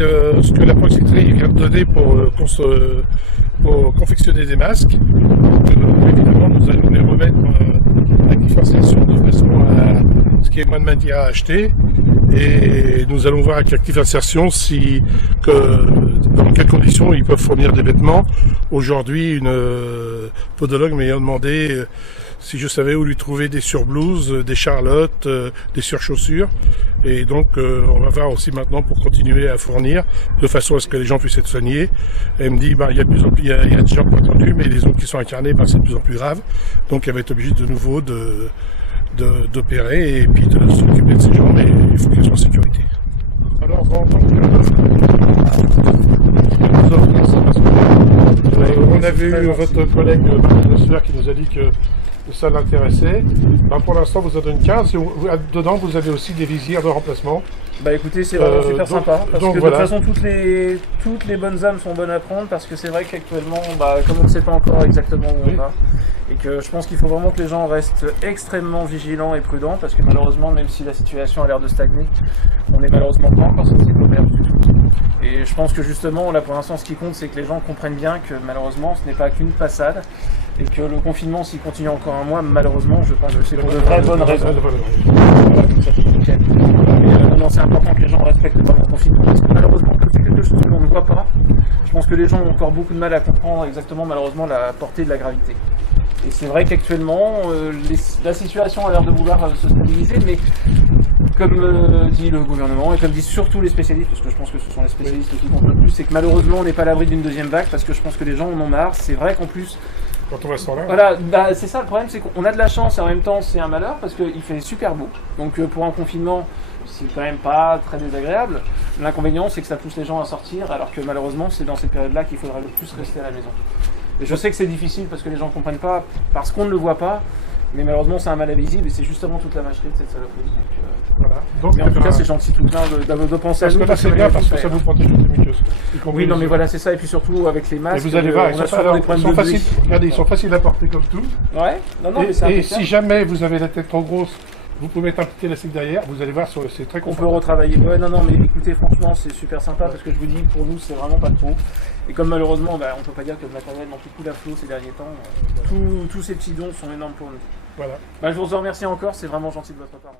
ce que la proxénérie vient de donner pour confectionner des masques. Donc, évidemment, nous allons les remettre à Actifarstation de façon à ce qu'il y ait moins de matière à acheter. Et nous allons voir avec Actifarsation dans quelles conditions ils peuvent fournir des vêtements. Aujourd'hui, une podologue m'a demandé si je savais où lui trouver des surblouses, des charlottes, des surchaussures. Et donc on va voir aussi maintenant pour continuer à fournir de façon à ce que les gens puissent être soignés. Elle me dit il y a de plus en plus, il y a des gens qui ont entendu, mais les autres qui sont incarnés, c'est de plus en plus grave. Donc elle va être obligée de nouveau d'opérer et puis de s'occuper de ces gens, mais il faut qu'ils soient en sécurité. Alors on a vu votre collègue Martin Lessler qui nous a dit que ça l'intéressait. Pour l'instant, vous en donnez 15. Dedans, vous avez aussi des visières de remplacement. Bah écoutez, c'est vraiment super sympa. Parce que voilà. De toute façon, toutes les bonnes âmes sont bonnes à prendre. Parce que c'est vrai qu'actuellement, comme on ne sait pas encore exactement où on va, et que je pense qu'il faut vraiment que les gens restent extrêmement vigilants et prudents. Parce que malheureusement, même si la situation a l'air de stagner, on n'est malheureusement pas encore sorti de l'auberge du tout. Et je pense que justement, là pour l'instant, ce qui compte, c'est que les gens comprennent bien que malheureusement, ce n'est pas qu'une passade. Et que le confinement, s'il continue encore un mois, malheureusement, c'est pour de vraies bonnes raisons. Non, c'est important que les gens respectent le confinement, parce que malheureusement, comme c'est quelque chose que l'on ne voit pas, je pense que les gens ont encore beaucoup de mal à comprendre exactement, malheureusement, la portée de la gravité. Et c'est vrai qu'actuellement, la situation a l'air de vouloir se stabiliser, mais comme dit le gouvernement, et comme disent surtout les spécialistes, parce que je pense que ce sont les spécialistes qui comptent le plus, c'est que malheureusement, on n'est pas à l'abri d'une deuxième vague, parce que je pense que les gens en ont marre. C'est vrai qu'en plus, quand on reste là. Voilà, c'est ça le problème, c'est qu'on a de la chance et en même temps c'est un malheur parce qu'il fait super beau. Donc pour un confinement, c'est quand même pas très désagréable. L'inconvénient, c'est que ça pousse les gens à sortir, alors que malheureusement, c'est dans cette période-là qu'il faudrait le plus rester à la maison. Et je sais que c'est difficile parce que les gens ne comprennent pas, parce qu'on ne le voit pas, mais malheureusement, c'est un mal invisible et c'est justement toute la vacherie de cette saloperie. Donc, mais en tout cas, c'est gentil tout plein de penser à nous. C'est bien parce que ça vous protège les muqueuses. Oui, non, mais voilà, c'est ça. Et puis surtout, avec les masques, et vous allez voir, ils sont faciles à porter comme tout. Ouais, non, mais c'est et si jamais vous avez la tête trop grosse, vous pouvez mettre un petit élastique derrière, vous allez voir, c'est très confortable. On peut retravailler. Ouais, non, mais écoutez, franchement, c'est super sympa parce que je vous dis, pour nous, c'est vraiment pas trop. Et comme malheureusement, on peut pas dire que le matériel n'en tout coule à flot ces derniers temps, tous ces petits dons sont énormes pour nous. Voilà. Je vous en remercie encore, c'est vraiment gentil de votre part.